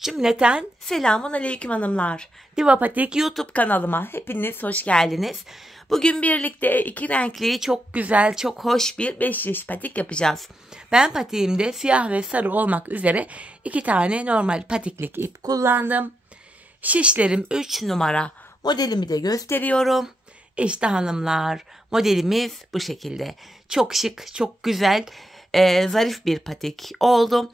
Cümleten selamun aleyküm hanımlar. Diva Patik YouTube kanalıma hepiniz hoş geldiniz. Bugün birlikte iki renkli çok güzel, çok hoş bir 5 şiş patik yapacağız. Ben patiğimde siyah ve sarı olmak üzere 2 tane normal patiklik ip kullandım. Şişlerim 3 numara. Modelimi de gösteriyorum. İşte hanımlar, modelimiz bu şekilde. Çok şık, çok güzel, zarif bir patik oldu.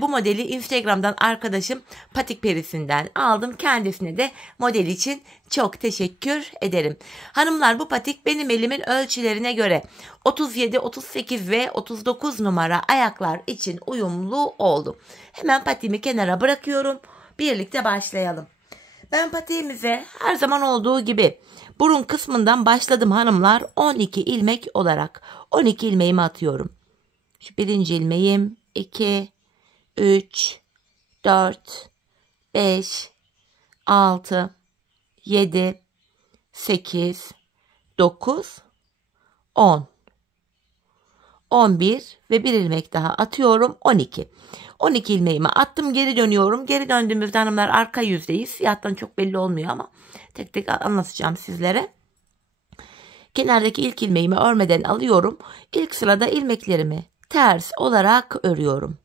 Bu modeli Instagram'dan arkadaşım Patik Perisi'nden aldım. Kendisine de model için çok teşekkür ederim. Hanımlar, bu patik benim elimin ölçülerine göre 37, 38 ve 39 numara ayaklar için uyumlu oldu. Hemen patiğimi kenara bırakıyorum. Birlikte başlayalım. Ben patiğimize her zaman olduğu gibi burun kısmından başladım hanımlar. 12 ilmek olarak 12 ilmeğimi atıyorum. Şu birinci ilmeğim, 2, 3, 4, 5, 6, 7, 8, 9, 10, 11 ve bir ilmek daha atıyorum, 12. 12 ilmeğimi attım, geri dönüyorum. Geri döndüğümüzde hanımlar arka yüzdeyiz. Siyahtan çok belli olmuyor ama tek tek anlatacağım sizlere. Kenardaki ilk ilmeğimi örmeden alıyorum. İlk sırada ilmeklerimi ters olarak örüyorum.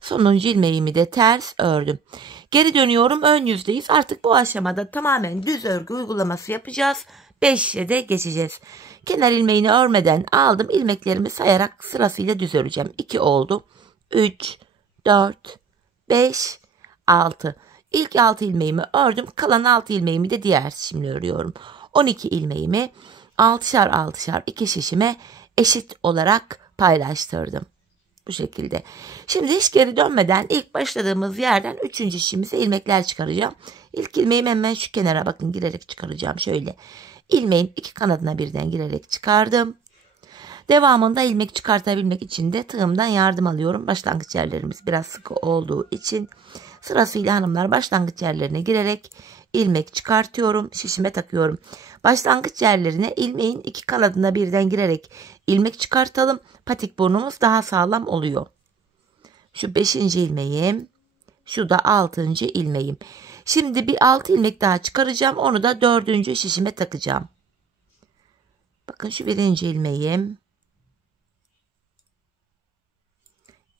Sonuncu ilmeğimi de ters ördüm. Geri dönüyorum, ön yüzdeyiz. Artık bu aşamada tamamen düz örgü uygulaması yapacağız. 5'e de geçeceğiz. Kenar ilmeğini örmeden aldım. İlmeklerimi sayarak sırasıyla düz öreceğim. 2 oldu. 3, 4, 5, 6. İlk 6 ilmeğimi ördüm. Kalan 6 ilmeğimi de diğer şişimle örüyorum. 12 ilmeğimi 6'şar 6'şar 2 şişime eşit olarak paylaştırdım. Bu şekilde. Şimdi hiç geri dönmeden ilk başladığımız yerden 3. şişimize ilmekler çıkaracağım. İlk ilmeğimi hemen şu kenara bakın girerek çıkaracağım. Şöyle ilmeğin iki kanadına birden girerek çıkardım. Devamında ilmek çıkartabilmek için de tığımdan yardım alıyorum. Başlangıç yerlerimiz biraz sıkı olduğu için sırasıyla hanımlar başlangıç yerlerine girerek ilmek çıkartıyorum. Şişime takıyorum. Başlangıç yerlerine ilmeğin iki kanadına birden girerek ilmek çıkartalım. Patik burnumuz daha sağlam oluyor. Şu 5. ilmeğim. Şu da 6. ilmeğim. Şimdi bir 6 ilmek daha çıkaracağım. Onu da 4. şişime takacağım. Bakın şu 1. ilmeğim.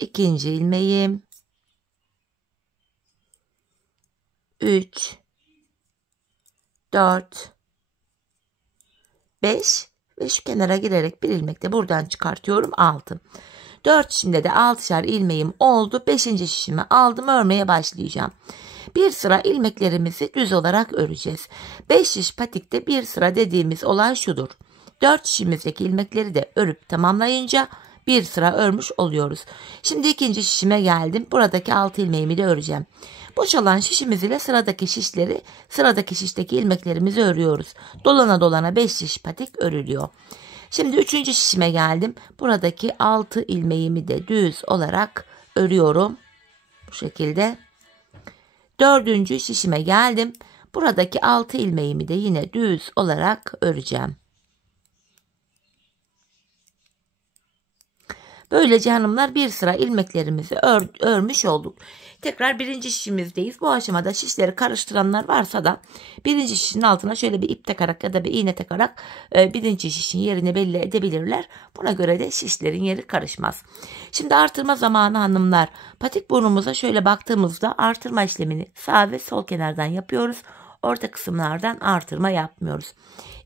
2. ilmeğim. 3, 4, 5 ve şu kenara girerek bir ilmek de buradan çıkartıyorum, 6. 4 şişimde de 6'şar ilmeğim oldu. 5. şişimi aldım, örmeye başlayacağım. Bir sıra ilmeklerimizi düz olarak öreceğiz. 5 şiş patikte bir sıra dediğimiz olay şudur. 4 şişimizdeki ilmekleri de örüp tamamlayınca bir sıra örmüş oluyoruz. Şimdi 2. şişime geldim. Buradaki 6 ilmeğimi de öreceğim. Boşalan şişimiz ile sıradaki şişteki ilmeklerimizi örüyoruz. Dolana dolana 5 şiş patik örülüyor. Şimdi 3. şişime geldim. Buradaki 6 ilmeğimi de düz olarak örüyorum. Bu şekilde. 4. şişime geldim. Buradaki 6 ilmeğimi de yine düz olarak öreceğim. Böylece hanımlar bir sıra ilmeklerimizi örmüş olduk. Tekrar 1. şişimizdeyiz. Bu aşamada şişleri karıştıranlar varsa da 1. şişin altına şöyle bir ip takarak ya da bir iğne takarak 1. şişin yerini belli edebilirler. Buna göre de şişlerin yeri karışmaz. Şimdi artırma zamanı hanımlar. Patik burnumuza şöyle baktığımızda artırma işlemini sağ ve sol kenardan yapıyoruz. Orta kısımlardan artırma yapmıyoruz.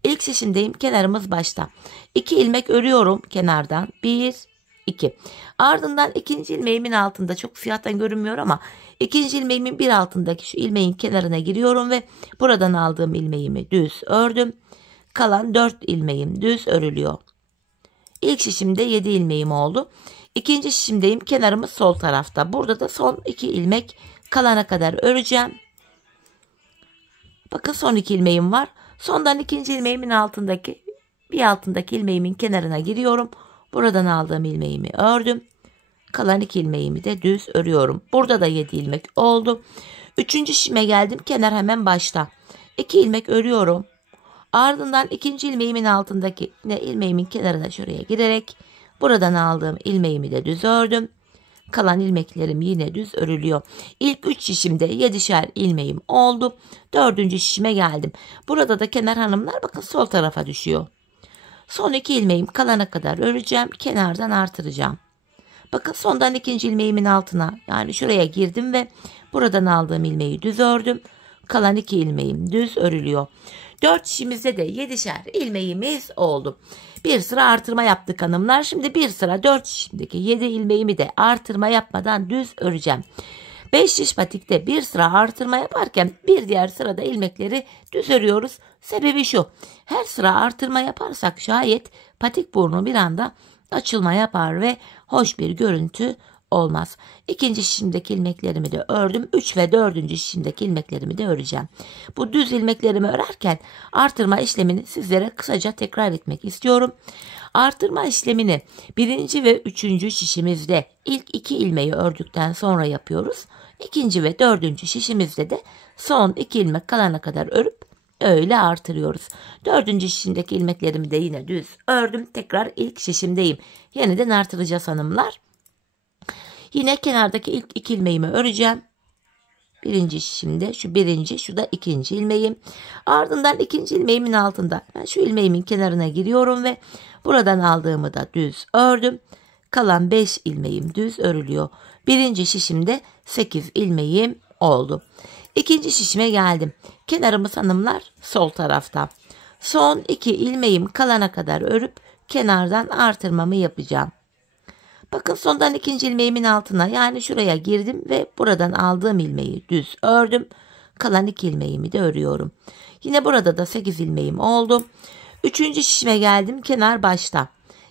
İlk şişimdeyim. Kenarımız başta. 2 ilmek örüyorum kenardan. 1, 2. Ardından 2. ilmeğimin altında, çok siyahtan görünmüyor ama 2. ilmeğimin bir altındaki şu ilmeğin kenarına giriyorum ve buradan aldığım ilmeğimi düz ördüm. Kalan 4 ilmeğim düz örülüyor. İlk şişimde 7 ilmeğim oldu. 2. şişimdeyim. Kenarımız sol tarafta. Burada da son 2 ilmek kalana kadar öreceğim. Bakın son 2 ilmeğim var. Sondan 2. ilmeğimin altındaki ilmeğimin kenarına giriyorum. Buradan aldığım ilmeğimi ördüm. Kalan 2 ilmeğimi de düz örüyorum. Burada da 7 ilmek oldu. 3. şişime geldim. Kenar hemen başta. 2 ilmek örüyorum. Ardından ikinci ilmeğimin altındaki yine ilmeğimin kenarına şuraya girerek buradan aldığım ilmeğimi de düz ördüm. Kalan ilmeklerim yine düz örülüyor. İlk 3 şişimde 7'şer ilmeğim oldu. 4. şişime geldim. Burada da kenar hanımlar bakın sol tarafa düşüyor. Son 2 ilmeğim kalana kadar öreceğim. Kenardan artıracağım. Bakın sondan ikinci ilmeğimin altına yani şuraya girdim ve buradan aldığım ilmeği düz ördüm. Kalan 2 ilmeğim düz örülüyor. 4 şişimizde de 7'şer ilmeğimiz oldu. Bir sıra artırma yaptık hanımlar. Şimdi bir sıra 4 şişimdeki 7 ilmeğimi de artırma yapmadan düz öreceğim. 5 şiş patikte bir sıra artırma yaparken bir diğer sırada ilmekleri düz örüyoruz. Sebebi şu: her sıra artırma yaparsak şayet patik burnu bir anda açılma yapar ve hoş bir görüntü olmaz. İkinci şişimdeki ilmeklerimi de ördüm. 3 ve 4. şişimdeki ilmeklerimi de öreceğim. Bu düz ilmeklerimi örerken artırma işlemini sizlere kısaca tekrar etmek istiyorum. Artırma işlemini 1. ve 3. şişimizde ilk 2 ilmeği ördükten sonra yapıyoruz. 2. ve 4. şişimizde de son 2 ilmek kalana kadar örüp öyle artırıyoruz. 4. şişimdeki ilmeklerimi de yine düz ördüm. Tekrar ilk şişimdeyim. Yeniden artıracağız hanımlar. Yine kenardaki ilk 2 ilmeğimi öreceğim. 1. şişimde şu 1. şu da 2. ilmeğim. Ardından 2. ilmeğimin altında ben şu ilmeğimin kenarına giriyorum ve buradan aldığımı da düz ördüm. Kalan 5 ilmeğim düz örülüyor. 1. şişimde 8 ilmeğim oldu. 2. şişime geldim. Kenarımız hanımlar sol tarafta. Son 2 ilmeğim kalana kadar örüp kenardan artırmamı yapacağım. Bakın sondan 2. ilmeğimin altına yani şuraya girdim ve buradan aldığım ilmeği düz ördüm. Kalan 2 ilmeğimi de örüyorum. Yine burada da 8 ilmeğim oldu. 3. şişime geldim. Kenar başta.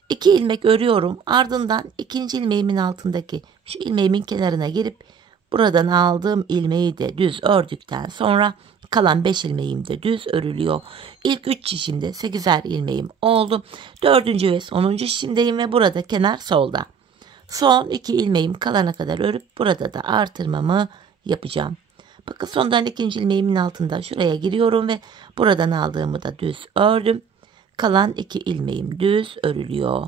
2 ilmek örüyorum. Ardından 2. ilmeğimin altındaki şu ilmeğimin kenarına girip buradan aldığım ilmeği de düz ördükten sonra kalan 5 ilmeğim de düz örülüyor. İlk 3 şişimde 8'er ilmeğim oldu. 4. ve sonuncu şişimdeyim ve burada kenar solda. Son 2 ilmeğim kalana kadar örüp burada da artırmamı yapacağım. Bakın sondan 2. ilmeğimin altında şuraya giriyorum ve buradan aldığımı da düz ördüm. Kalan 2 ilmeğim düz örülüyor.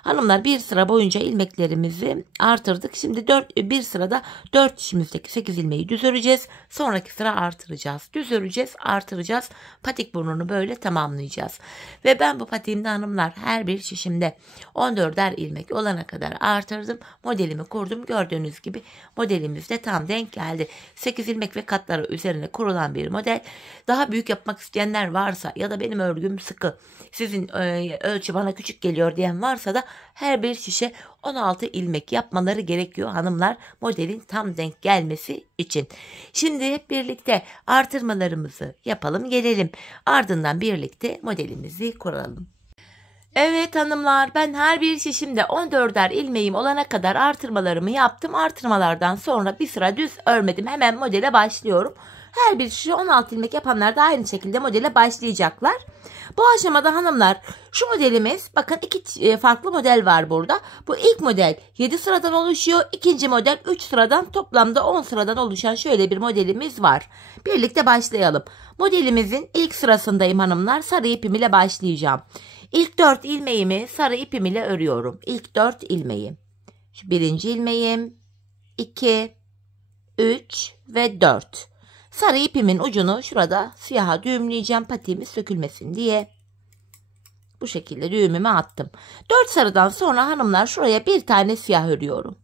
Hanımlar bir sıra boyunca ilmeklerimizi artırdık. Şimdi bir sırada 4 şişimizdeki 8 ilmeği düz öreceğiz. Sonraki sıra artıracağız. Düz öreceğiz, artıracağız. Patik burnunu böyle tamamlayacağız. Ve ben bu patiğimde hanımlar her bir şişimde 14'er ilmek olana kadar artırdım. Modelimi kurdum. Gördüğünüz gibi modelimiz de tam denk geldi. 8 ilmek ve katları üzerine kurulan bir model. Daha büyük yapmak isteyenler varsa ya da benim örgüm sıkı, sizin ölçü bana küçük geliyor diyen varsa da her bir şişe 16 ilmek yapmaları gerekiyor hanımlar, modelin tam denk gelmesi için. Şimdi hep birlikte artırmalarımızı yapalım gelelim. Ardından birlikte modelimizi kuralım. Evet hanımlar, ben her bir şişimde 14'er ilmeğim olana kadar artırmalarımı yaptım. Artırmalardan sonra bir sıra düz örmedim. Hemen modele başlıyorum. Her bir şişe 16 ilmek yapanlar da aynı şekilde modele başlayacaklar. Bu aşamada hanımlar şu modelimiz, bakın 2 farklı model var burada. Bu ilk model 7 sıradan oluşuyor. İkinci model 3 sıradan, toplamda 10 sıradan oluşan şöyle bir modelimiz var. Birlikte başlayalım. Modelimizin ilk sırasındayım hanımlar. Sarı ipim ile başlayacağım. İlk 4 ilmeğimi sarı ipim ile örüyorum. İlk 4 ilmeğim. Şu 1. ilmeğim, 2, 3 ve 4. Sarı ipimin ucunu şurada siyaha düğümleyeceğim, patiğimiz sökülmesin diye. Bu şekilde düğümümü attım. 4 sarıdan sonra hanımlar şuraya bir tane siyah örüyorum.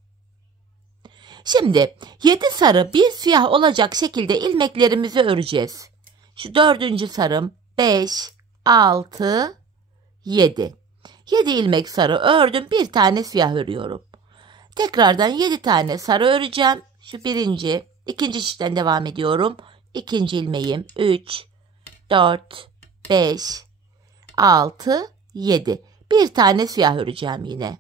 Şimdi 7 sarı bir siyah olacak şekilde ilmeklerimizi öreceğiz. Şu 4. sarım 5, 6, 7. 7 ilmek sarı ördüm, bir tane siyah örüyorum. Tekrardan 7 tane sarı öreceğim. Şu 1. 2. şişten devam ediyorum. 2. ilmeğim 3, 4, 5, 6, 7. Bir tane siyah öreceğim yine.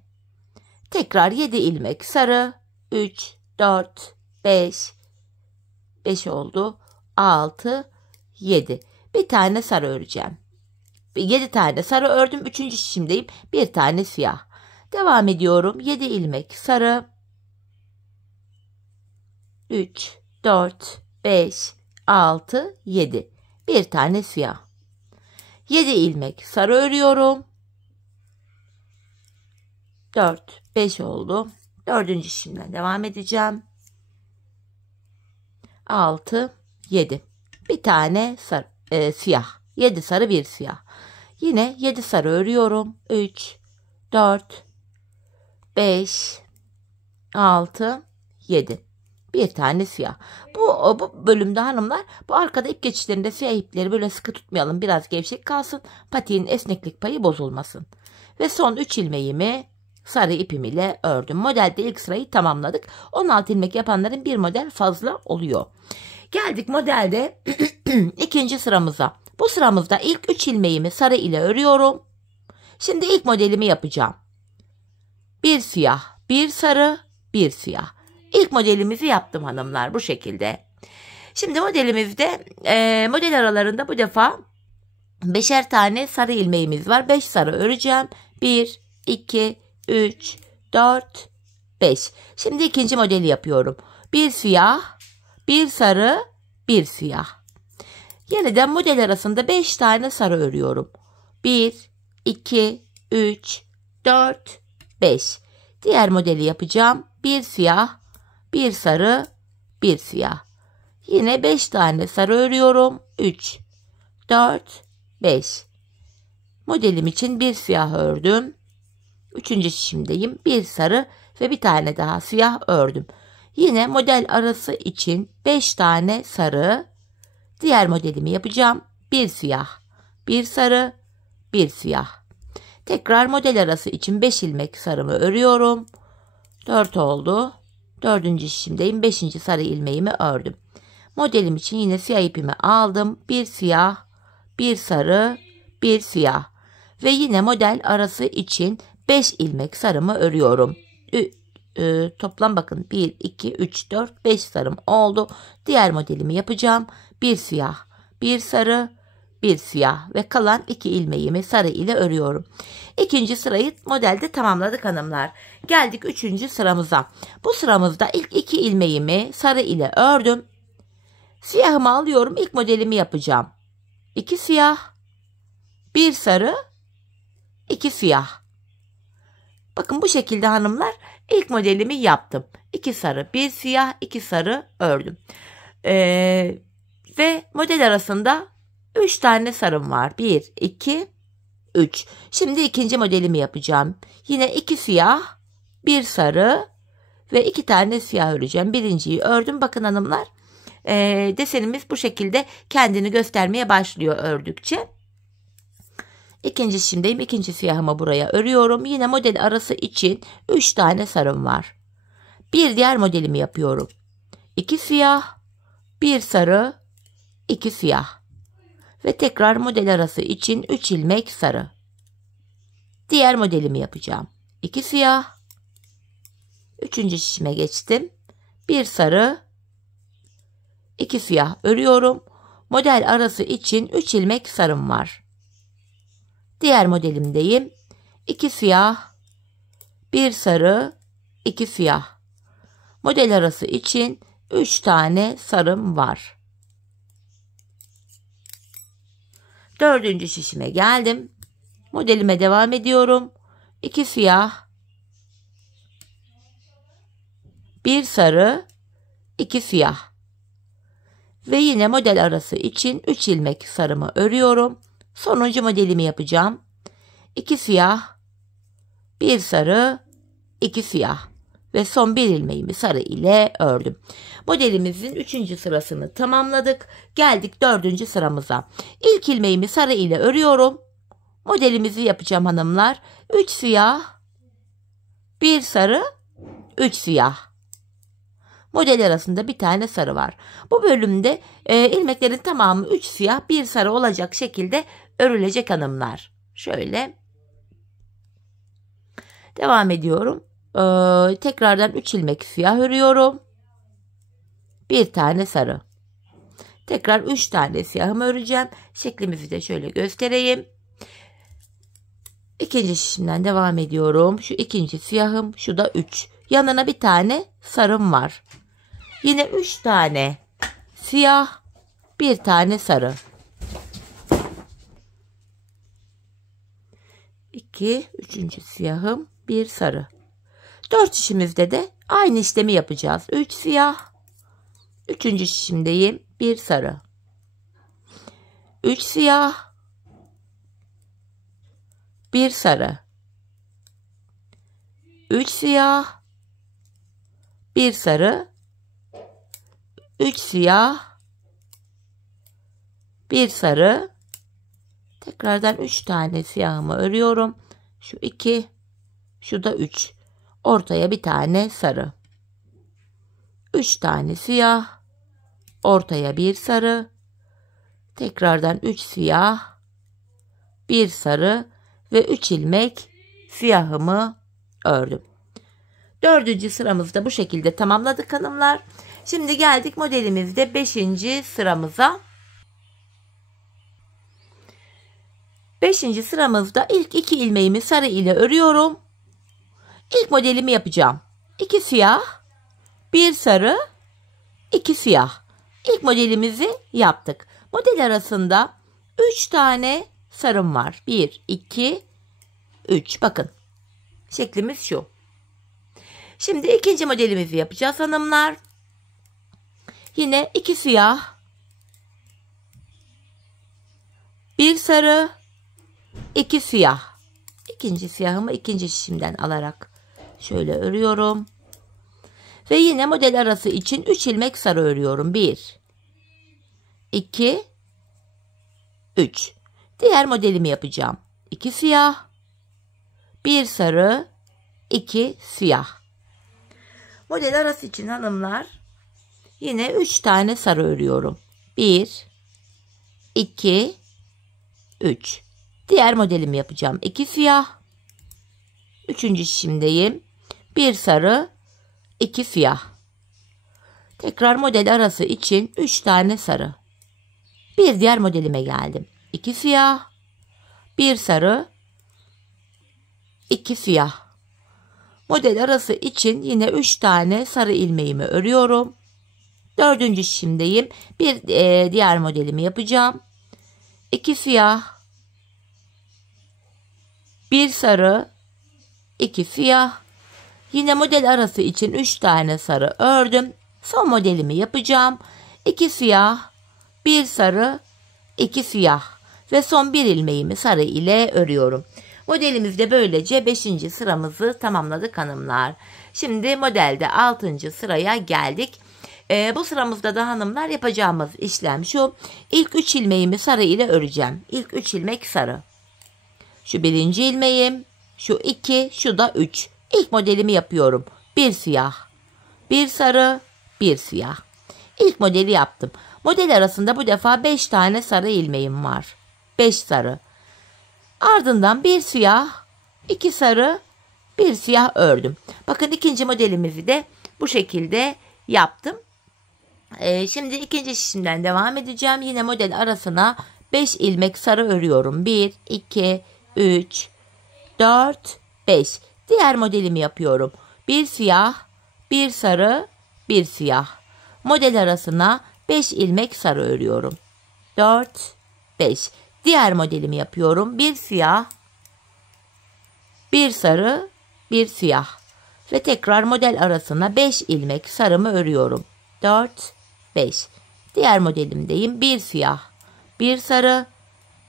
Tekrar 7 ilmek sarı. 3, 4, 5, 5 oldu. 6, 7. Bir tane sarı öreceğim. 7 tane sarı ördüm. 3. şişimdeyim. Bir tane siyah. Devam ediyorum. 7 ilmek sarı. 3, 4, 5, 6, 7. bir tane siyah. 7 ilmek sarı örüyorum. 4, 5 oldu. 4. şişimden devam edeceğim. 6, 7. Bir tane sarı, siyah. 7 sarı, 1 siyah. Yine 7 sarı örüyorum. 3, 4, 5, 6, 7. Bir tane siyah. Bu bölümde hanımlar, bu arkada ip geçişlerinde siyah ipleri böyle sıkı tutmayalım. Biraz gevşek kalsın. Patiğin esneklik payı bozulmasın. Ve son 3 ilmeğimi sarı ipim ile ördüm. Modelde ilk sırayı tamamladık. 16 ilmek yapanların bir model fazla oluyor. Geldik modelde ikinci sıramıza. Bu sıramızda ilk 3 ilmeğimi sarı ile örüyorum. Şimdi ilk modelimi yapacağım. Bir siyah, bir sarı, bir siyah. İlk modelimizi yaptım hanımlar, bu şekilde. Şimdi modelimizde model aralarında bu defa 5'er tane sarı ilmeğimiz var. 5 sarı öreceğim. 1, 2, 3, 4, 5. Şimdi ikinci modeli yapıyorum. Bir siyah, bir sarı, bir siyah. Yeniden model arasında 5 tane sarı örüyorum. 1, 2, 3, 4, 5. Diğer modeli yapacağım. Bir siyah, bir sarı, bir siyah. Yine 5 tane sarı örüyorum. 3, 4, 5. Modelim için bir siyah ördüm. 3. şişimdeyim. Bir sarı ve bir tane daha siyah ördüm. Yine model arası için 5 tane sarı. Diğer modelimi yapacağım. Bir siyah, bir sarı, bir siyah. Tekrar model arası için 5 ilmek sarımı örüyorum. 4 oldu. 4. şişimdeyim. 5. sarı ilmeğimi ördüm. Modelim için yine siyah ipimi aldım. Bir siyah, bir sarı, bir siyah. Ve yine model arası için 5 ilmek sarımı örüyorum. Toplam bakın 1, 2, 3, 4, 5 sarım oldu. Diğer modelimi yapacağım. Bir siyah, bir sarı, bir siyah ve kalan 2 ilmeğimi sarı ile örüyorum. İkinci sırayı modelde tamamladık hanımlar. Geldik 3. sıramıza. Bu sıramızda ilk 2 ilmeğimi sarı ile ördüm. Siyahımı alıyorum. İlk modelimi yapacağım. 2 siyah, 1 sarı, 2 siyah. Bakın bu şekilde hanımlar ilk modelimi yaptım. 2 sarı, 1 siyah, 2 sarı ördüm. Ve model arasında 3 tane sarım var. 1, 2, 3. Şimdi ikinci modelimi yapacağım. Yine 2 siyah, 1 sarı ve 2 tane siyah öreceğim. Birinciyi ördüm. Bakın hanımlar, desenimiz bu şekilde kendini göstermeye başlıyor ördükçe. İkinci şişimdeyim. İkinci siyahımı buraya örüyorum. Yine model arası için 3 tane sarım var. Bir diğer modelimi yapıyorum. 2 siyah, 1 sarı, 2 siyah. Ve tekrar model arası için 3 ilmek sarı. Diğer modelimi yapacağım. 2 siyah. 3. şişime geçtim. 1 sarı, 2 siyah örüyorum. Model arası için 3 ilmek sarım var. Diğer modelimdeyim. 2 siyah, 1 sarı, 2 siyah. Model arası için 3 tane sarım var. 4. şişime geldim. Modelime devam ediyorum. 2 siyah, 1 sarı, 2 siyah. Ve yine model arası için 3 ilmek sarımı örüyorum. Sonuncu modelimi yapacağım. 2 siyah, 1 sarı, 2 siyah. Ve son 1 ilmeğimi sarı ile ördüm. Modelimizin 3. sırasını tamamladık. Geldik 4. sıramıza. İlk ilmeğimi sarı ile örüyorum. Modelimizi yapacağım hanımlar. 3 siyah, 1 sarı, 3 siyah. Model arasında bir tane sarı var. Bu bölümde ilmeklerin tamamı 3 siyah, 1 sarı olacak şekilde örülecek hanımlar. Şöyle devam ediyorum. Tekrardan 3 ilmek siyah örüyorum. 1 tane sarı. Tekrar 3 tane siyahımı öreceğim. Şeklimizi de şöyle göstereyim. İkinci şişimden devam ediyorum. Şu ikinci siyahım, şu da 3. Yanına bir tane sarım var. Yine 3 tane siyah, 1 tane sarı. 2, üçüncü siyahım, 1 sarı. 4 şişimizde de aynı işlemi yapacağız. 3 siyah, üçüncü şişimdeyim, 1 sarı. 3 siyah, 1 sarı. 3 siyah, 1 sarı. 3 siyah, 1 sarı. Tekrardan 3 tane siyahımı örüyorum. Şu 2, şu da 3. Ortaya bir tane sarı. 3 tane siyah, ortaya 1 sarı. Tekrardan 3 siyah, 1 sarı ve 3 ilmek siyahımı ördüm. 4. sıramızda bu şekilde tamamladık hanımlar. Şimdi geldik modelimizde 5. sıramıza. 5. sıramızda ilk 2 ilmeğimi sarı ile örüyorum. İlk modelimi yapacağım. 2 siyah, 1 sarı, 2 siyah. İlk modelimizi yaptık. Model arasında 3 tane sarım var. 1, 2, 3. Bakın. Şeklimiz şu. Şimdi ikinci modelimizi yapacağız hanımlar. Yine 2 siyah, 1 sarı, 2 siyah. İkinci siyahımı ikinci şişimden alarak şöyle örüyorum. Ve yine model arası için 3 ilmek sarı örüyorum. 1, 2, 3. Diğer modelimi yapacağım. 2 siyah, 1 sarı, 2 siyah. Model arası için hanımlar yine 3 tane sarı örüyorum. 1, 2, 3. Diğer modelimi yapacağım. 2 siyah. Üçüncü şişimdeyim. 1 sarı, 2 siyah. Tekrar model arası için 3 tane sarı. Bir diğer modelime geldim. 2 siyah, 1 sarı, 2 siyah. Model arası için yine 3 tane sarı ilmeğimi örüyorum. 4. şişimdeyim. Bir diğer modelimi yapacağım. 2 siyah, 1 sarı, 2 siyah. Yine model arası için 3 tane sarı ördüm. Son modelimi yapacağım. 2 siyah, 1 sarı, 2 siyah. Ve son bir ilmeğimi sarı ile örüyorum. Modelimizde böylece 5. sıramızı tamamladık hanımlar. Şimdi modelde 6. sıraya geldik. Bu sıramızda da hanımlar yapacağımız işlem şu. İlk 3 ilmeğimi sarı ile öreceğim. İlk 3 ilmek sarı. Şu birinci ilmeğim, şu 2, şu da 3. İlk modelimi yapıyorum. 1 siyah, 1 sarı, 1 siyah. İlk modeli yaptım. Model arasında bu defa 5 tane sarı ilmeğim var. 5 sarı. Ardından 1 siyah, 2 sarı, 1 siyah ördüm. Bakın ikinci modelimizi de bu şekilde yaptım. Şimdi ikinci şişimden devam edeceğim. Yine model arasına 5 ilmek sarı örüyorum. 1, 2, 3, 4, 5. Diğer modelimi yapıyorum. 1 siyah, 1 sarı, 1 siyah. Model arasına 5 ilmek sarı örüyorum. 4, 5. Diğer modelimi yapıyorum. 1 siyah, 1 sarı, 1 siyah. Ve tekrar model arasına 5 ilmek sarımı örüyorum. 4, 5. Diğer modelimdeyim. 1 siyah, 1 sarı,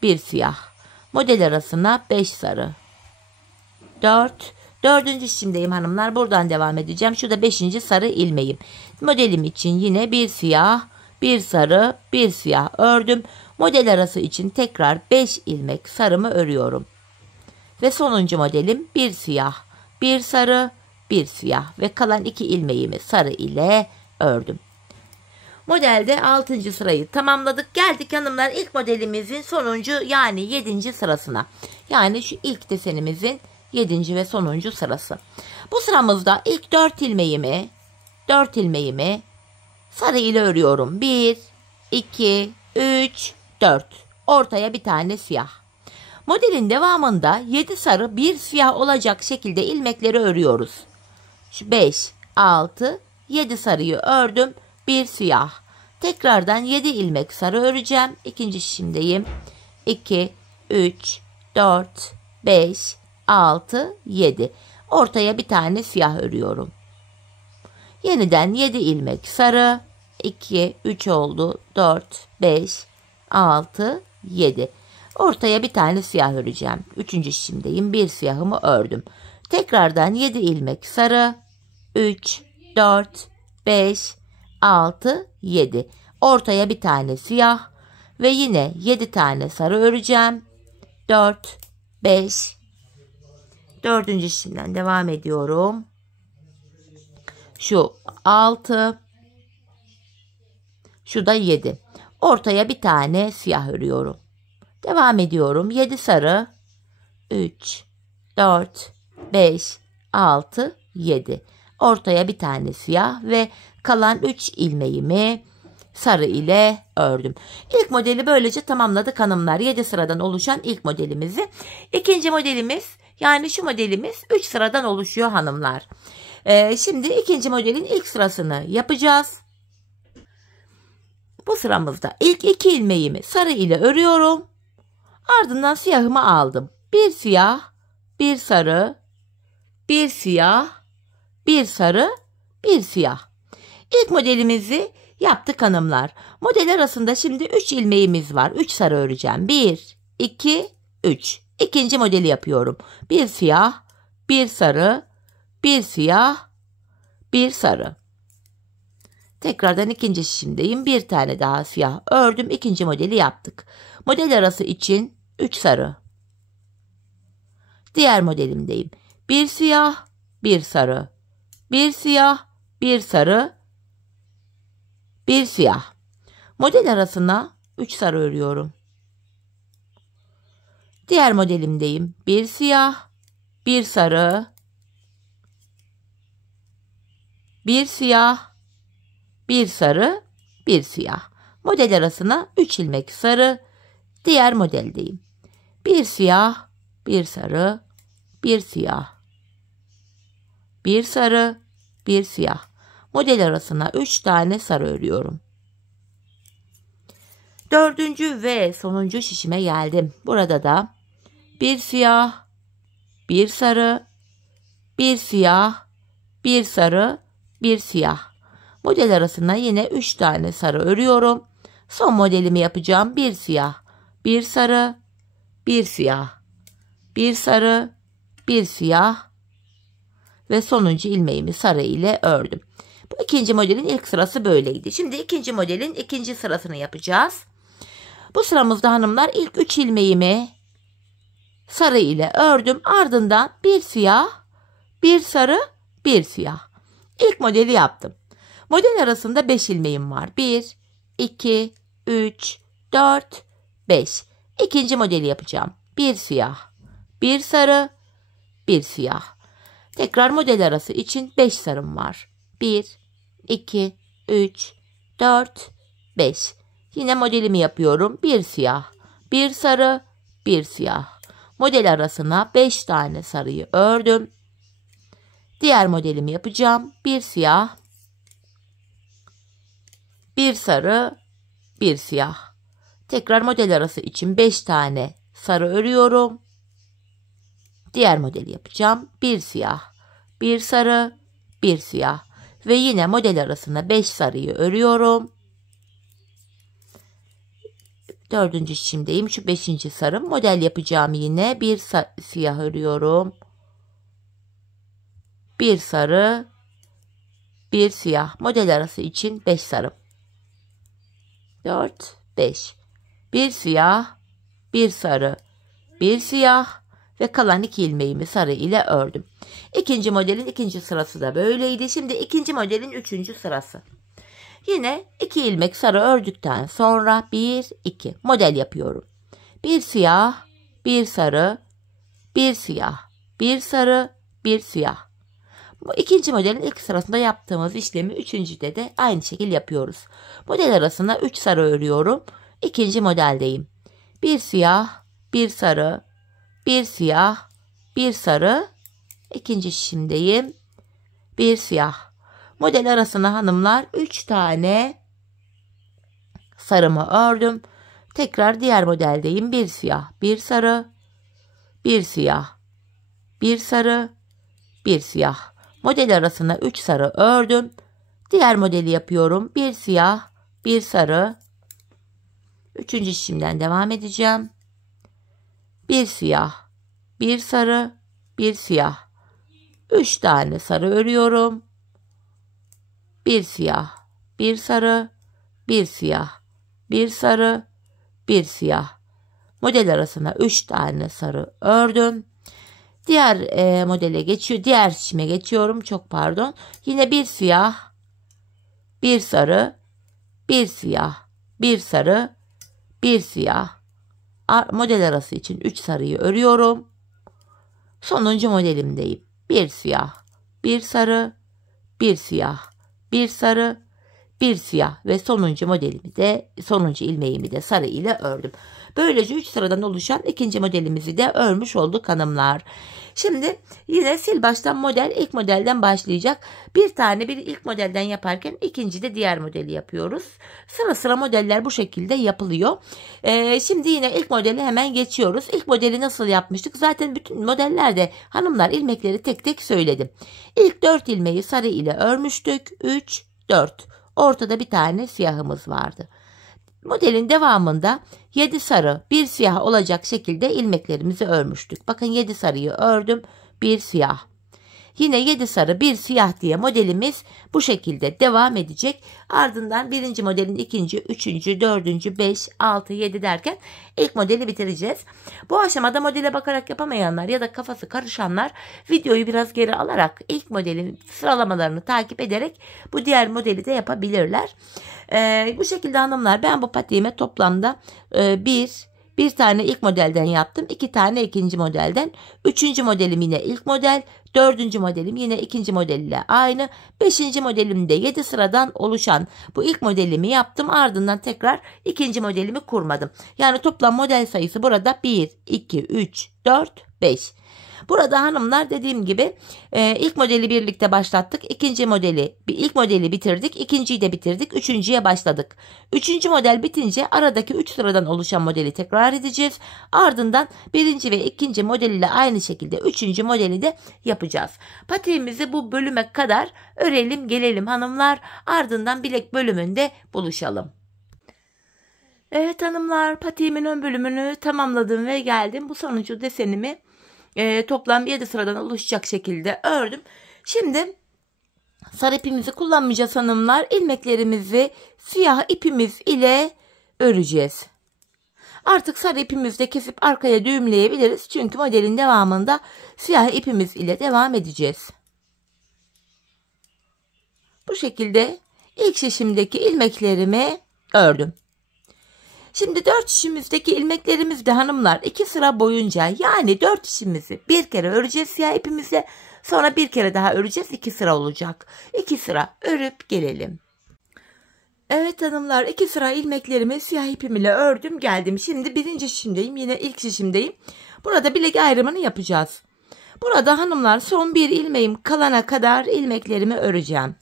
1 siyah. Model arasına 5 sarı. 4. Dördüncü şişimdeyim hanımlar. Buradan devam edeceğim. Şu da 5. sarı ilmeğim. Modelim için yine 1 siyah, 1 sarı, 1 siyah ördüm. Model arası için tekrar 5 ilmek sarımı örüyorum. Ve sonuncu modelim 1 siyah, 1 sarı, 1 siyah ve kalan 2 ilmeğimi sarı ile ördüm. Modelde 6. sırayı tamamladık. Geldik hanımlar ilk modelimizin sonuncu yani 7. sırasına. Yani şu ilk desenimizin 7. ve sonuncu sırası. Bu sıramızda ilk 4 ilmeğimi sarı ile örüyorum. 1, 2, 3, 4. Ortaya bir tane siyah. Modelin devamında 7 sarı 1 siyah olacak şekilde ilmekleri örüyoruz. Şu 5, 6, 7 sarıyı ördüm. 1 siyah. Tekrardan 7 ilmek sarı öreceğim. İkinci şişimdeyim. 2, 3, 4, 5, 6, 7. Ortaya bir tane siyah örüyorum. Yeniden 7 ilmek sarı. 2, 3 oldu. 4, 5, 6, 7. Ortaya bir tane siyah öreceğim. 3. şişimdeyim. Bir siyahımı ördüm. Tekrardan 7 ilmek sarı. 3, 4, 5, 6, 7. Ortaya bir tane siyah ve yine 7 tane sarı öreceğim. 4, 5. 4. şişimden devam ediyorum. Şu 6. Şu da 7. Ortaya bir tane siyah örüyorum. Devam ediyorum. 7 sarı. 3, 4, 5, 6, 7. Ortaya bir tane siyah ve kalan 3 ilmeğimi sarı ile ördüm. İlk modeli böylece tamamladık hanımlar. 7 sıradan oluşan ilk modelimizi. İkinci modelimiz, yani şu modelimiz 3 sıradan oluşuyor hanımlar. Şimdi ikinci modelin ilk sırasını yapacağız. Bu sıramızda ilk 2 ilmeğimi sarı ile örüyorum. Ardından siyahımı aldım. Bir siyah, bir sarı, bir siyah, bir sarı, bir siyah. İlk modelimizi yaptık hanımlar. Model arasında şimdi 3 ilmeğimiz var. 3 sarı öreceğim. 1, 2, 3. İkinci modeli yapıyorum. Bir siyah, bir sarı, bir siyah, bir sarı. Tekrardan ikinci şişimdeyim. Bir tane daha siyah ördüm. İkinci modeli yaptık. Model arası için 3 sarı. Diğer modelimdeyim. Bir siyah, bir sarı, bir siyah, bir sarı, bir siyah. Model arasına 3 sarı örüyorum. Diğer modelimdeyim. Bir siyah, bir sarı, bir siyah, bir sarı, bir siyah. Model arasına 3 ilmek sarı. Diğer modeldeyim. Bir siyah, bir sarı, bir siyah, bir sarı, bir siyah. Model arasına 3 tane sarı örüyorum. 4. ve sonuncu şişime geldim. Burada da bir siyah, bir sarı, bir siyah, bir sarı, bir siyah. Model arasına yine 3 tane sarı örüyorum. Son modelimi yapacağım. Bir siyah, bir sarı, bir siyah, bir sarı, bir siyah ve sonuncu ilmeğimi sarı ile ördüm. Bu ikinci modelin ilk sırası böyleydi. Şimdi ikinci modelin ikinci sırasını yapacağız. Bu sıramızda hanımlar ilk 3 ilmeğimi sarı ile ördüm. Ardından bir siyah, bir sarı, bir siyah. İlk modeli yaptım. Model arasında 5 ilmeğim var. 1, 2, 3, 4, 5. İkinci modeli yapacağım. Bir siyah, bir sarı, bir siyah. Tekrar model arası için 5 sarım var. 1, 2, 3, 4, 5. Yine modelimi yapıyorum. Bir siyah, bir sarı, bir siyah. Model arasına 5 tane sarıyı ördüm. Diğer modelimi yapacağım. Bir siyah, bir sarı, bir siyah. Tekrar model arası için 5 tane sarı örüyorum. Diğer modeli yapacağım. Bir siyah, bir sarı, bir siyah. Ve yine model arasına 5 sarıyı örüyorum. 4. şişimdeyim. Şu 5. sarım. Model yapacağım yine. Bir siyah örüyorum. Bir sarı, bir siyah. Model arası için 5 sarım. 4, 5. Bir siyah, bir sarı, bir siyah ve kalan 2 ilmeğimi sarı ile ördüm. İkinci modelin ikinci sırası da böyleydi. Şimdi ikinci modelin 3. sırası. Yine 2 ilmek sarı ördükten sonra 1, 2 model yapıyorum. Bir siyah, bir sarı, bir siyah, bir sarı, bir siyah. Bu ikinci modelin ilk sırasında yaptığımız işlemi üçüncüde de aynı şekilde yapıyoruz. Model arasına 3 sarı örüyorum. İkinci modeldeyim. Bir siyah, bir sarı, bir siyah, bir sarı. İkinci şişimdeyim. Bir siyah. Model arasına hanımlar 3 tane sarımı ördüm. Tekrar diğer modeldeyim. Bir siyah, bir sarı, bir siyah, bir sarı, bir siyah. Model arasına 3 sarı ördüm. Diğer modeli yapıyorum. Bir siyah, bir sarı. Üçüncü şişimden devam edeceğim. Bir siyah, bir sarı, bir siyah. 3 tane sarı örüyorum. Bir siyah, bir sarı, bir siyah, bir sarı, bir siyah. Model arasına 3 tane sarı ördüm. Diğer modele geçiyor. Diğer şişime geçiyorum. Çok pardon. Yine bir siyah, bir sarı, bir siyah, bir sarı, bir siyah. Model arası için 3 sarıyı örüyorum. Sonuncu modelimdeyim. Bir siyah, bir sarı, bir siyah, bir sarı, bir siyah ve sonuncu ilmeğimi de sarı ile ördüm. Böylece 3 sıradan oluşan ikinci modelimizi de örmüş olduk hanımlar. Şimdi yine sil baştan model, ilk modelden başlayacak. Bir tane bir ilk modelden yaparken ikinci de diğer modeli yapıyoruz. Sıra sıra modeller bu şekilde yapılıyor. Şimdi yine ilk modeli hemen geçiyoruz. İlk modeli nasıl yapmıştık? Zaten bütün modellerde hanımlar ilmekleri tek tek söyledim. İlk 4 ilmeği sarı ile örmüştük. 3, 4. Ortada bir tane siyahımız vardı. Modelin devamında 7 sarı, bir siyah olacak şekilde ilmeklerimizi örmüştük. Bakın 7 sarıyı ördüm, bir siyah. Yine 7 sarı, bir siyah diye modelimiz bu şekilde devam edecek. Ardından birinci modelin ikinci, üçüncü, dördüncü, 5, 6, 7 derken ilk modeli bitireceğiz. Bu aşamada modele bakarak yapamayanlar ya da kafası karışanlar videoyu biraz geri alarak ilk modelin sıralamalarını takip ederek bu diğer modeli de yapabilirler. Bu şekilde hanımlar ben bu patiğime toplamda bir tane ilk modelden yaptım. 2 tane ikinci modelden. Üçüncü modelim yine ilk model. Dördüncü modelim yine ikinci model ile aynı. Beşinci modelimde 7 sıradan oluşan bu ilk modelimi yaptım. Ardından tekrar ikinci modelimi kurmadım. Yani toplam model sayısı burada 1, 2, 3, 4, 5. Burada hanımlar dediğim gibi ilk modeli birlikte başlattık. İlk modeli bitirdik. İkinciyi de bitirdik. Üçüncüye başladık. Üçüncü model bitince aradaki 3 sıradan oluşan modeli tekrar edeceğiz. Ardından birinci ve ikinci model ile aynı şekilde üçüncü modeli de yapacağız. Patiğimizi bu bölüme kadar örelim gelelim hanımlar. Ardından bilek bölümünde buluşalım. Evet hanımlar, patiğimin ön bölümünü tamamladım ve geldim. Bu sonuncu desenimi toplam 7 sıradan oluşacak şekilde ördüm. Şimdi sarı ipimizi kullanmayacağız hanımlar. İlmeklerimizi siyah ipimiz ile öreceğiz. Artık sarı ipimizle kesip arkaya düğümleyebiliriz. Çünkü modelin devamında siyah ipimiz ile devam edeceğiz. Bu şekilde ilk şişimdeki ilmeklerimi ördüm. Şimdi 4 şişimizdeki ilmeklerimiz de hanımlar 2 sıra boyunca, yani 4 şişimizi bir kere öreceğiz siyah ipimizle. Sonra bir kere daha öreceğiz, 2 sıra olacak. 2 sıra örüp gelelim. Evet hanımlar, 2 sıra ilmeklerimi siyah ipim ile ördüm geldim. Şimdi birinci şişimdeyim, yine ilk şişimdeyim. Burada bilek ayrımını yapacağız. Burada hanımlar son bir ilmeğim kalana kadar ilmeklerimi öreceğim.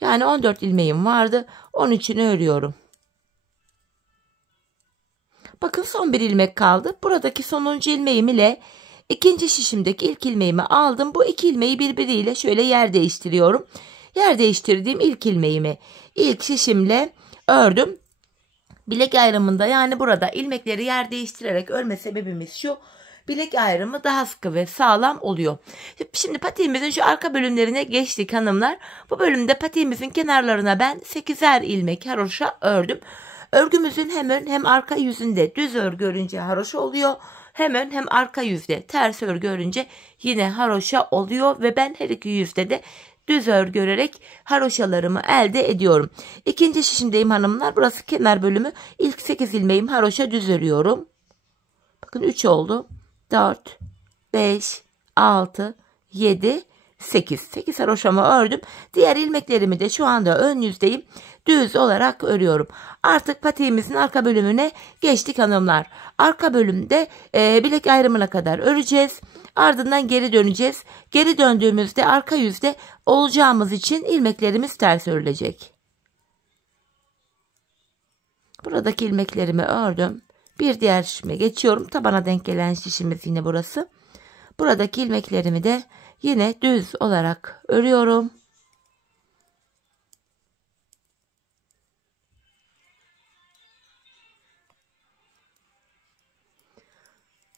Yani 14 ilmeğim vardı. 13'ünü örüyorum. Bakın son bir ilmek kaldı. Buradaki sonuncu ilmeğim ile ikinci şişimdeki ilk ilmeğimi aldım. Bu iki ilmeği birbiriyle şöyle yer değiştiriyorum. Yer değiştirdiğim ilk ilmeğimi ilk şişimle ördüm. Bilek ayrımında, yani burada ilmekleri yer değiştirerek örme sebebimiz şu: bilek ayrımı daha sıkı ve sağlam oluyor. Şimdi patiğimizin şu arka bölümlerine geçtik hanımlar. Bu bölümde patiğimizin kenarlarına ben 8'er ilmek haroşa ördüm. Örgümüzün hem ön hem arka yüzünde düz örgü örünce haroşa oluyor. Hem ön hem arka yüzde ters örgü örünce yine haroşa oluyor ve ben her iki yüzde de düz örgü örerek haroşalarımı elde ediyorum. İkinci şişimdeyim hanımlar. Burası kenar bölümü. İlk 8 ilmeğim haroşa düz örüyorum. Bakın 3 oldu. 4, 5, 6, 7, 8. 8 haroşamı ördüm. Diğer ilmeklerimi de şu anda ön yüzdeyim düz olarak örüyorum. Artık patiğimizin arka bölümüne geçtik hanımlar. Arka bölümde bilek ayrımına kadar öreceğiz. Ardından geri döneceğiz. Geri döndüğümüzde arka yüzde olacağımız için ilmeklerimiz ters örülecek. Buradaki ilmeklerimi ördüm. Bir diğer şişime geçiyorum. Tabana denk gelen şişimiz yine burası. Buradaki ilmeklerimi de yine düz olarak örüyorum.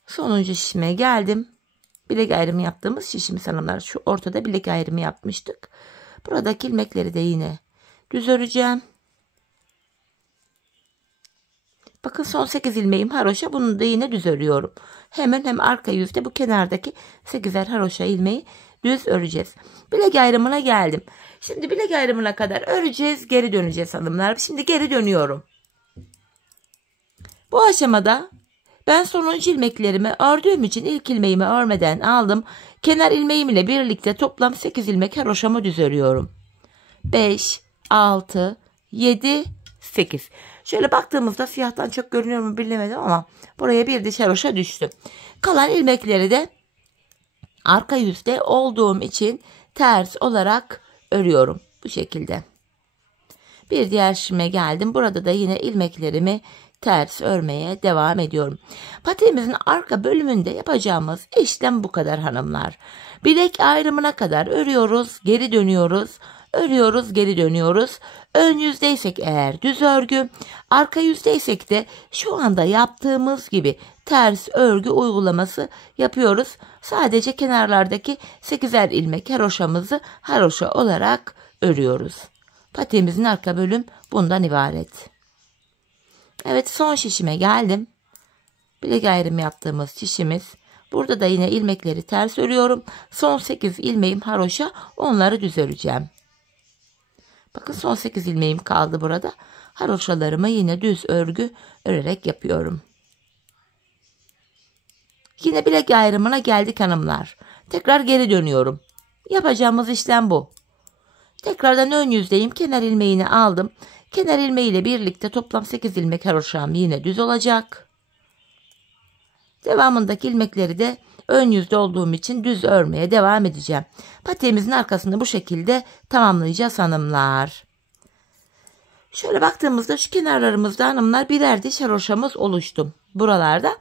Sonuncu şişime geldim. Bilek ayrımı yaptığımız şişimiz hanımlar. Şu ortada bilek ayrımı yapmıştık. Buradaki ilmekleri de yine düz öreceğim. Bakın son 8 ilmeğim haroşa. Bunu da yine düz örüyorum. Hem arka yüzde bu kenardaki 8'er haroşa ilmeği düz öreceğiz. Bilek ayrımına geldim. Şimdi bilek ayrımına kadar öreceğiz. Geri döneceğiz hanımlar. Şimdi geri dönüyorum. Bu aşamada ben sonuncu ilmeklerimi ördüğüm için ilk ilmeğimi örmeden aldım. Kenar ilmeğim ile birlikte toplam 8 ilmek haroşamı düz örüyorum. 5, 6, 7, 8. Şöyle baktığımızda siyahtan çok görünüyor mu bilemedim ama buraya bir diş haroşa düştü. Kalan ilmekleri de arka yüzde olduğum için ters olarak örüyorum. Bu şekilde. Bir diğer şişime geldim. Burada da yine ilmeklerimi ters örmeye devam ediyorum. Patiğimizin arka bölümünde yapacağımız işlem bu kadar hanımlar. Bilek ayrımına kadar örüyoruz, geri dönüyoruz. Örüyoruz, geri dönüyoruz. Ön yüzdeysek eğer düz örgü, arka yüzdeysek de şu anda yaptığımız gibi ters örgü uygulaması yapıyoruz. Sadece kenarlardaki 8'er ilmek haroşamızı haroşa olarak örüyoruz. Patiğimizin arka bölüm bundan ibaret. Evet, son şişime geldim. Bilek ayrımı yaptığımız şişimiz. Burada da yine ilmekleri ters örüyorum. Son 8 ilmeğim haroşa, onları düz öreceğim. Bakın son 8 ilmeğim kaldı burada. Haroşalarımı yine düz örgü örerek yapıyorum. Yine bilek ayrımına geldik hanımlar. Tekrar geri dönüyorum. Yapacağımız işlem bu. Tekrardan ön yüzdeyim. Kenar ilmeğini aldım. Kenar ilmeğiyle birlikte toplam 8 ilmek haroşam yine düz olacak. Devamındaki ilmekleri de ön yüzde olduğum için düz örmeye devam edeceğim. Patiğimizin arkasını bu şekilde tamamlayacağız hanımlar. Şöyle baktığımızda şu kenarlarımızda hanımlar birer diş haroşamız oluştu. Buralarda.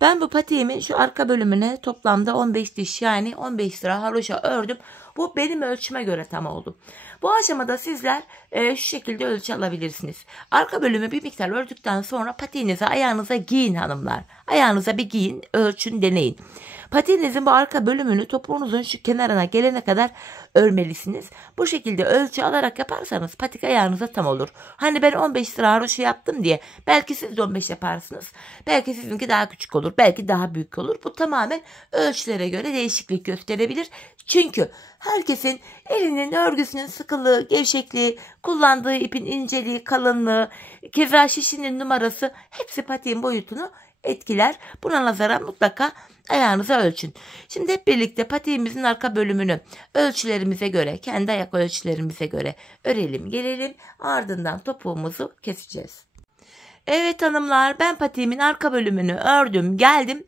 Ben bu patiğimin şu arka bölümüne toplamda 15 diş, yani 15 sıra haroşa ördüm. Bu benim ölçüme göre tam oldu. Bu aşamada sizler şu şekilde ölçü alabilirsiniz. Arka bölümü bir miktar ördükten sonra patiğinizi ayağınıza giyin hanımlar. Ayağınıza bir giyin, ölçün, deneyin. Patiğinizin bu arka bölümünü topuğunuzun şu kenarına gelene kadar örmelisiniz. Bu şekilde ölçü alarak yaparsanız patik ayağınıza tam olur. Hani ben 15 sıra haroşa yaptım diye belki siz de 15 yaparsınız. Belki sizinki daha küçük olur. Belki daha büyük olur. Bu tamamen ölçülere göre değişiklik gösterebilir. Çünkü herkesin elinin örgüsünün sıkılığı, gevşekliği, kullandığı ipin inceliği, kalınlığı, keza şişinin numarası hepsi patiğin boyutunu etkiler. Buna nazaran mutlaka ayağınıza ölçün. Şimdi hep birlikte patiğimizin arka bölümünü ölçülerimize göre, kendi ayak ölçülerimize göre örelim, gelelim. Ardından topuğumuzu keseceğiz. Evet hanımlar, ben patiğimin arka bölümünü ördüm, geldim.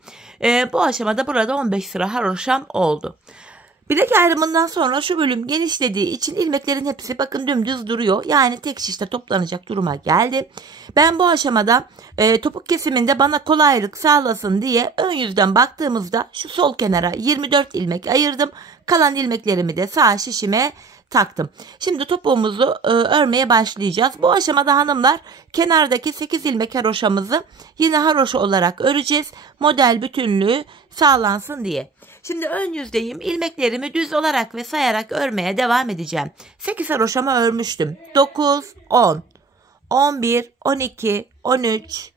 Bu aşamada burada 15 sıra haroşam oldu. Bilek ayrımından sonra şu bölüm genişlediği için ilmeklerin hepsi bakın dümdüz duruyor. Yani tek şişte toplanacak duruma geldi. Ben bu aşamada topuk kesiminde bana kolaylık sağlasın diye ön yüzden baktığımızda şu sol kenara 24 ilmek ayırdım. Kalan ilmeklerimi de sağ şişime taktım. Şimdi topuğumuzu örmeye başlayacağız. Bu aşamada hanımlar kenardaki 8 ilmek haroşamızı yine haroşa olarak öreceğiz. Model bütünlüğü sağlansın diye. Şimdi ön yüzdeyim. İlmeklerimi düz olarak ve sayarak örmeye devam edeceğim. 8 haroşamı örmüştüm. 9, 10, 11, 12, 13,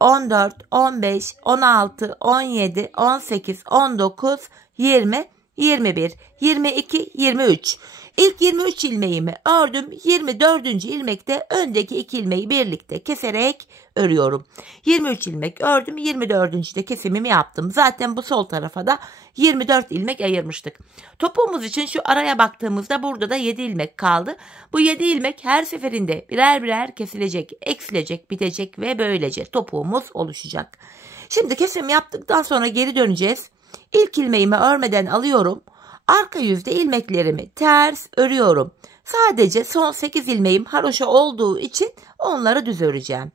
14, 15, 16, 17, 18, 19, 20, 21, 22, 23. İlk 23 ilmeğimi ördüm. 24. ilmekte öndeki 2 ilmeği birlikte keserek örüyorum. 23 ilmek ördüm. 24. de kesimimi yaptım. Zaten bu sol tarafa da 24 ilmek ayırmıştık. Topuğumuz için şu araya baktığımızda burada da 7 ilmek kaldı. Bu 7 ilmek her seferinde birer birer kesilecek, eksilecek, bitecek ve böylece topuğumuz oluşacak. Şimdi kesim yaptıktan sonra geri döneceğiz. İlk ilmeğimi örmeden alıyorum. Arka yüzde ilmeklerimi ters örüyorum. Sadece son 8 ilmeğim haroşa olduğu için onları düz öreceğim.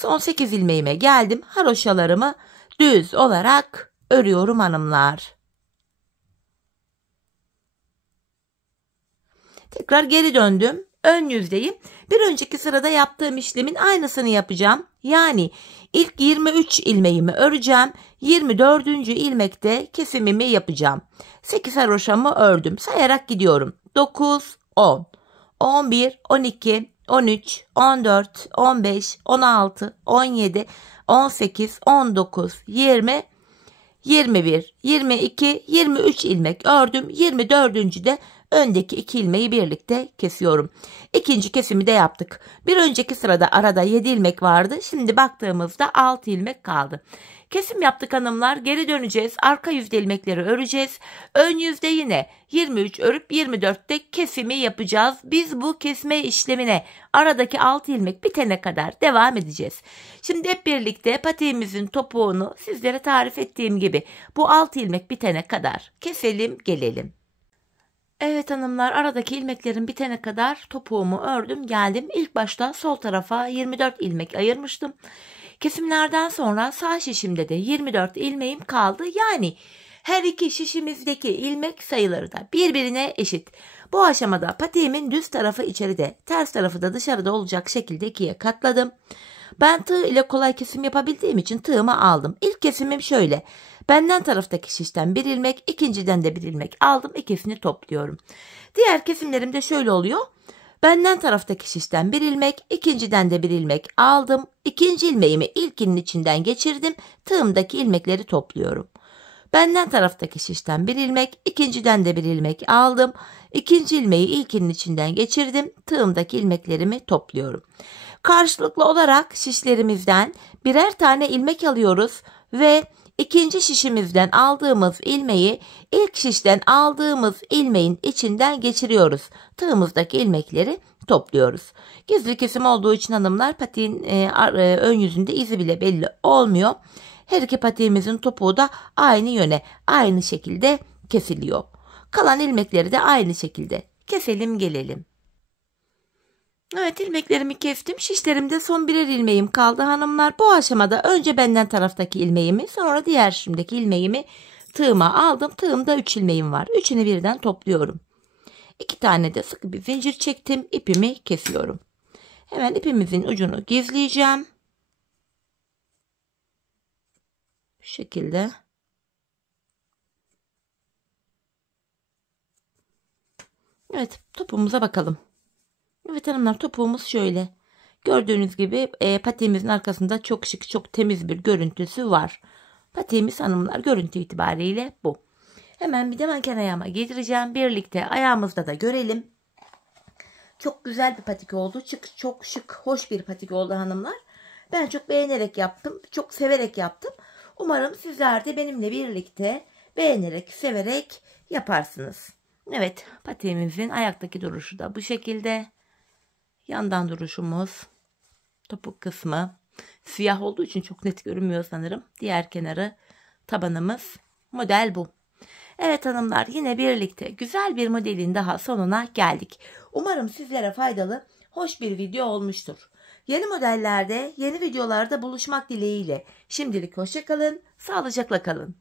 Son 8 ilmeğime geldim. Haroşalarımı düz olarak örüyorum hanımlar. Tekrar geri döndüm. Ön yüzdeyim. Bir önceki sırada yaptığım işlemin aynısını yapacağım. Yani ilk 23 ilmeğimi öreceğim. 24. ilmekte kesimimi yapacağım. 8 haroşamı ördüm. Sayarak gidiyorum. 9, 10, 11, 12, 13, 14, 15, 16, 17, 18, 19, 20, 21, 22, 23 ilmek ördüm. 24. de öndeki 2 ilmeği birlikte kesiyorum. İkinci kesimi de yaptık. Bir önceki sırada arada 7 ilmek vardı. Şimdi baktığımızda 6 ilmek kaldı. Kesim yaptık hanımlar. Geri döneceğiz. Arka yüzde ilmekleri öreceğiz. Ön yüzde yine 23 örüp 24'te kesimi yapacağız. Biz bu kesme işlemine aradaki 6 ilmek bitene kadar devam edeceğiz. Şimdi hep birlikte patiğimizin topuğunu sizlere tarif ettiğim gibi bu 6 ilmek bitene kadar keselim gelelim. Evet hanımlar, aradaki ilmeklerin bitene kadar topuğumu ördüm geldim. İlk başta sol tarafa 24 ilmek ayırmıştım. Kesimlerden sonra sağ şişimde de 24 ilmeğim kaldı. Yani her iki şişimizdeki ilmek sayıları da birbirine eşit. Bu aşamada patiğimin düz tarafı içeride, ters tarafı da dışarıda olacak şekilde ikiye katladım. Ben tığ ile kolay kesim yapabildiğim için tığımı aldım. İlk kesimim şöyle. Benden taraftaki şişten bir ilmek, ikinciden de bir ilmek aldım. İkisini topluyorum. Diğer kesimlerim de şöyle oluyor. Benden taraftaki şişten bir ilmek, ikinciden de bir ilmek aldım. İkinci ilmeğimi ilkinin içinden geçirdim. Tığımdaki ilmekleri topluyorum. Benden taraftaki şişten bir ilmek, ikinciden de bir ilmek aldım. İkinci ilmeği ilkinin içinden geçirdim. Tığımdaki ilmeklerimi topluyorum. Karşılıklı olarak şişlerimizden birer tane ilmek alıyoruz ve ikinci şişimizden aldığımız ilmeği ilk şişten aldığımız ilmeğin içinden geçiriyoruz. Tığımızdaki ilmekleri topluyoruz. Gizli kesim olduğu için hanımlar patiğin ön yüzünde izi bile belli olmuyor. Her iki patiğimizin topuğu da aynı yöne, aynı şekilde kesiliyor. Kalan ilmekleri de aynı şekilde keselim gelelim. Evet, ilmeklerimi kestim. Şişlerimde son birer ilmeğim kaldı hanımlar. Bu aşamada önce benden taraftaki ilmeğimi, sonra diğer şişimdeki ilmeğimi tığıma aldım. Tığımda 3 ilmeğim var. Üçünü birden topluyorum. 2 tane de sıkı bir zincir çektim. İpimi kesiyorum. Hemen ipimizin ucunu gizleyeceğim. Bu şekilde. Evet, topumuza bakalım. Evet hanımlar, topuğumuz şöyle. Gördüğünüz gibi patiğimizin arkasında çok şık, çok temiz bir görüntüsü var. Patiğimiz hanımlar görüntü itibariyle bu. Hemen bir de manken ayağıma giydireceğim. Birlikte ayağımızda da görelim. Çok güzel bir patik oldu. Çok şık, hoş bir patik oldu hanımlar. Ben çok beğenerek yaptım. Çok severek yaptım. Umarım sizler de benimle birlikte beğenerek, severek yaparsınız. Evet, patiğimizin ayaktaki duruşu da bu şekilde. Yandan duruşumuz, topuk kısmı siyah olduğu için çok net görünmüyor sanırım. Diğer kenarı tabanımız. Model bu. Evet hanımlar, yine birlikte güzel bir modelin daha sonuna geldik. Umarım sizlere faydalı, hoş bir video olmuştur. Yeni modellerde, yeni videolarda buluşmak dileğiyle. Şimdilik hoşça kalın, sağlıcakla kalın.